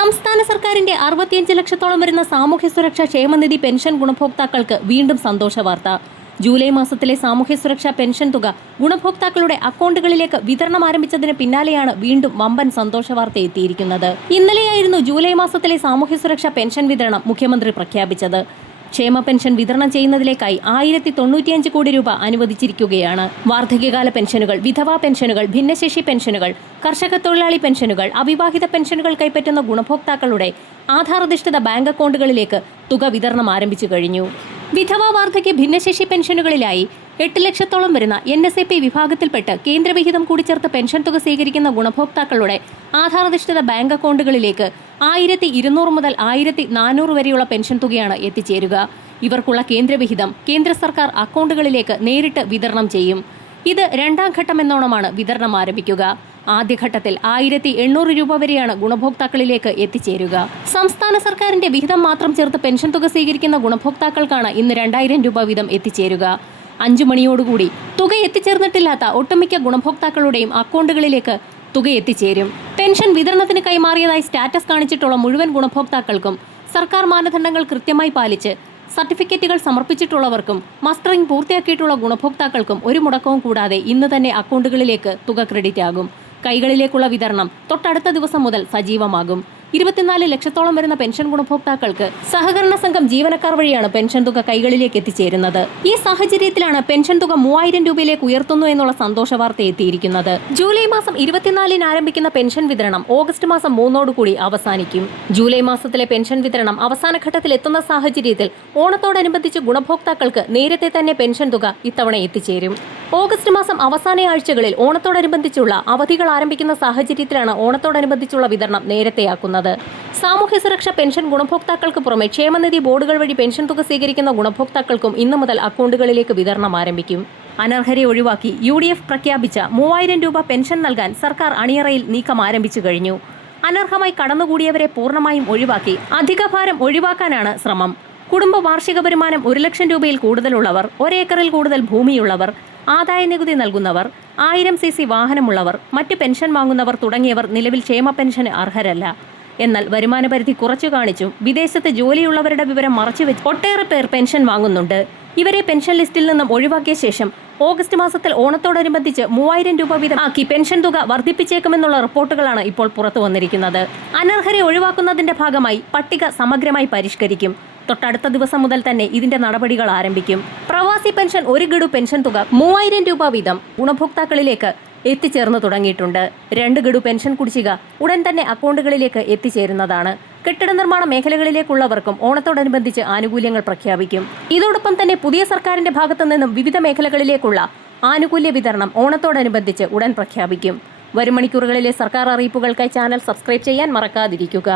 സംസ്ഥാന സർക്കാരിന്റെ 65 ലക്ഷത്തോളം വരുന്ന സാമൂഹ്യ സുരക്ഷാ ക്ഷേമനിധി പെൻഷൻ ഗുണഭോക്താക്കൾക്ക് വീണ്ടും സന്തോഷ വാർത്ത. ജൂലൈ മാസത്തിലെ സാമൂഹ്യ സുരക്ഷാ പെൻഷൻ തുക ഗുണഭോക്താക്കളുടെ അക്കൗണ്ടുകളിലേക്ക് വിതരണം ആരംഭിച്ചതിന് പിന്നാലെയാണ് വീണ്ടും വമ്പൻ സന്തോഷ വാർത്ത എത്തിയിരിക്കുന്നത്. ഇന്നലെയായിരുന്നു ജൂലൈ മാസത്തിലെ സാമൂഹ്യ സുരക്ഷാ പെൻഷൻ വിതരണം മുഖ്യമന്ത്രി പ്രഖ്യാപിച്ചത്. ക്ഷേമ പെൻഷൻ വിതരണം ചെയ്യുന്നതിലേക്കായി 1095 കോടി രൂപ അനുവദിച്ചിരിക്കുകയാണ്. വാർദ്ധക്യകാല പെൻഷനുകൾ, വിധവാ പെൻഷനുകൾ, ഭിന്നശേഷി പെൻഷനുകൾ, കർഷക തൊഴിലാളി പെൻഷനുകൾ, അവിവാഹിത പെൻഷനുകൾ കൈപ്പറ്റുന്ന ഗുണഭോക്താക്കളുടെ ആധാരധിഷ്ഠിത ബാങ്ക് അക്കൗണ്ടുകളിലേക്ക് തുക വിതരണം ആരംഭിച്ചു കഴിഞ്ഞു. വിധവാ, വാർദ്ധക്യ, ഭിന്നശേഷി പെൻഷനുകളിലായി 8 ലക്ഷത്തോളം വരുന്ന NSAP വിഭാഗത്തിൽപ്പെട്ട് കേന്ദ്രവിഹിതം കൂടി ചേർത്ത് പെൻഷൻ തുക സ്വീകരിക്കുന്ന ഗുണഭോക്താക്കളുടെ ആധാരധിഷ്ഠിത ബാങ്ക് അക്കൗണ്ടുകളിലേക്ക് 1200 മുതൽ 1400 വരെയുള്ള പെൻഷൻ തുകയാണ് എത്തിച്ചേരുക. ഇവർക്കുള്ള കേന്ദ്രവിഹിതം കേന്ദ്ര സർക്കാർ അക്കൗണ്ടുകളിലേക്ക് നേരിട്ട് വിതരണം ചെയ്യും. ഇത് രണ്ടാം ഘട്ടമെന്നോണമാണ് വിതരണം ആരംഭിക്കുക. ആദ്യഘട്ടത്തിൽ 1800 രൂപ വരെയാണ് ഗുണഭോക്താക്കളിലേക്ക് എത്തിച്ചേരുക. സംസ്ഥാന സർക്കാരിന്റെ വിഹിതം മാത്രം ചേർത്ത് പെൻഷൻ തുക സ്വീകരിക്കുന്ന ഗുണഭോക്താക്കൾക്കാണ് ഇന്ന് 2000 രൂപ വീതം എത്തിച്ചേരുക. 5 മണിയോടുകൂടി തുക എത്തിച്ചേർന്നിട്ടില്ലാത്ത ഒട്ടുമിക്ക ഗുണഭോക്താക്കളുടെയും അക്കൗണ്ടുകളിലേക്ക് തുക എത്തിച്ചേരും. പെൻഷൻ വിതരണത്തിന് കൈമാറിയതായി സ്റ്റാറ്റസ് കാണിച്ചിട്ടുള്ള മുഴുവൻ ഗുണഭോക്താക്കൾക്കും, സർക്കാർ മാനദണ്ഡങ്ങൾ കൃത്യമായി പാലിച്ച് സർട്ടിഫിക്കറ്റുകൾ സമർപ്പിച്ചിട്ടുള്ളവർക്കും, മസ്റ്ററിംഗ് പൂർത്തിയാക്കിയിട്ടുള്ള ഗുണഭോക്താക്കൾക്കും ഒരു മുടക്കവും കൂടാതെ ഇന്ന് തന്നെ അക്കൗണ്ടുകളിലേക്ക് തുക ക്രെഡിറ്റ് ആകും. കൈകളിലേക്കുള്ള വിതരണം തൊട്ടടുത്ത ദിവസം മുതൽ സജീവമാകും. 24 ലക്ഷത്തോളം വരുന്ന പെൻഷൻ ഗുണഭോക്താക്കൾക്ക് സഹകരണ സംഘം ജീവനക്കാർ വഴിയാണ് പെൻഷൻ തുക കൈകളിലേക്ക് എത്തിച്ചേരുന്നത്. ഈ സാഹചര്യത്തിലാണ് പെൻഷൻ തുക 3000 രൂപയിലേക്ക് ഉയർത്തുന്നു എന്നുള്ള സന്തോഷ വാർത്ത എത്തിയിരിക്കുന്നത്. ജൂലൈ മാസം 24-ന് ആരംഭിക്കുന്ന പെൻഷൻ വിതരണം ഓഗസ്റ്റ് മാസം 3-ഓടുകൂടി അവസാനിക്കും. ജൂലൈ മാസത്തിലെ പെൻഷൻ വിതരണം അവസാന ഘട്ടത്തിൽ എത്തുന്ന സാഹചര്യത്തിൽ ഓണത്തോടനുബന്ധിച്ച് ഗുണഭോക്താക്കൾക്ക് നേരത്തെ തന്നെ പെൻഷൻ തുക ഇത്തവണ എത്തിച്ചേരും. ഓഗസ്റ്റ് മാസം അവസാന ആഴ്ചകളിൽ ഓണത്തോടനുബന്ധിച്ചുള്ള അവധികൾ ആരംഭിക്കുന്ന സാഹചര്യത്തിലാണ് ഓണത്തോടനുബന്ധിച്ചുള്ള വിതരണം നേരത്തെയാക്കുന്നത്. സാമൂഹ്യ സുരക്ഷാ പെൻഷൻ ഗുണഭോക്താക്കൾക്ക് പുറമെ ക്ഷേമനിധി ബോർഡുകൾ വഴി പെൻഷൻ തുക സ്വീകരിക്കുന്ന ഗുണഭോക്താക്കൾക്കും ഇന്നു മുതൽ അക്കൗണ്ടുകളിലേക്ക് വിതരണം ആരംഭിക്കും. അനർഹരെ ഒഴിവാക്കി UDF പ്രഖ്യാപിച്ച 3000 രൂപ പെൻഷൻ നൽകാൻ സർക്കാർ അണിയറയിൽ നീക്കം ആരംഭിച്ചു കഴിഞ്ഞു. അനർഹമായി കടന്നുകൂടിയവരെ പൂർണ്ണമായും ഒഴിവാക്കി അധിക ഭാരം ഒഴിവാക്കാനാണ് ശ്രമം. കുടുംബ വാർഷിക വരുമാനം 1 ലക്ഷം രൂപയിൽ കൂടുതലുള്ളവർ, 1 ഏക്കറിൽ കൂടുതൽ ഭൂമിയുള്ളവർ, ആദായ നികുതി നൽകുന്നവർ, 1000 cc വാഹനമുള്ളവർ, മറ്റ് പെൻഷൻ വാങ്ങുന്നവർ തുടങ്ങിയവർ നിലവിൽ ക്ഷേമ പെൻഷന് അർഹരല്ല. എന്നാൽ വരുമാന പരിധി കുറച്ചു കാണിച്ചും വിദേശത്ത് ജോലിയുള്ളവരുടെ വിവരം മറച്ചുവെച്ച് ഒട്ടേറെ പേർ പെൻഷൻ വാങ്ങുന്നുണ്ട്. ഇവരെ പെൻഷൻ ലിസ്റ്റിൽ നിന്നും ഒഴിവാക്കിയ ശേഷം ഓഗസ്റ്റ് മാസത്തിൽ ഓണത്തോടനുബന്ധിച്ച് 3000 രൂപ വീതം ആക്കി പെൻഷൻ തുക വർദ്ധിപ്പിച്ചേക്കുമെന്നുള്ള റിപ്പോർട്ടുകളാണ് ഇപ്പോൾ പുറത്തു വന്നിരിക്കുന്നത്. അനർഹരെ ഒഴിവാക്കുന്നതിന്റെ ഭാഗമായി പട്ടിക സമഗ്രമായി പരിഷ്കരിക്കും. തൊട്ടടുത്ത ദിവസം മുതൽ തന്നെ ഇതിന്റെ നടപടികൾ ആരംഭിക്കും. പ്രവാസി പെൻഷൻ ഒരു ഗഡു പെൻഷൻ തുക 3000 രൂപ വീതം ഗുണഭോക്താക്കളിലേക്ക് എത്തിച്ചേർന്നു തുടങ്ങിയിട്ടുണ്ട്. 2 ഗഡു പെൻഷൻ കുടിശ്ശിക ഉടൻ തന്നെ അക്കൗണ്ടുകളിലേക്ക് എത്തിച്ചേരുന്നതാണ്. കെട്ടിട നിർമ്മാണ മേഖലകളിലേക്കുള്ളവർക്കും ഓണത്തോടനുബന്ധിച്ച് ആനുകൂല്യങ്ങൾ പ്രഖ്യാപിക്കും. ഇതോടൊപ്പം തന്നെ പുതിയ സർക്കാരിന്റെ ഭാഗത്തു നിന്നും വിവിധ മേഖലകളിലേക്കുള്ള ആനുകൂല്യ വിതരണം ഓണത്തോടനുബന്ധിച്ച് ഉടൻ പ്രഖ്യാപിക്കും. വരും മണിക്കൂറുകളിലെ സർക്കാർ അറിയിപ്പുകൾക്കായി ചാനൽ സബ്സ്ക്രൈബ് ചെയ്യാൻ മറക്കാതിരിക്കുക.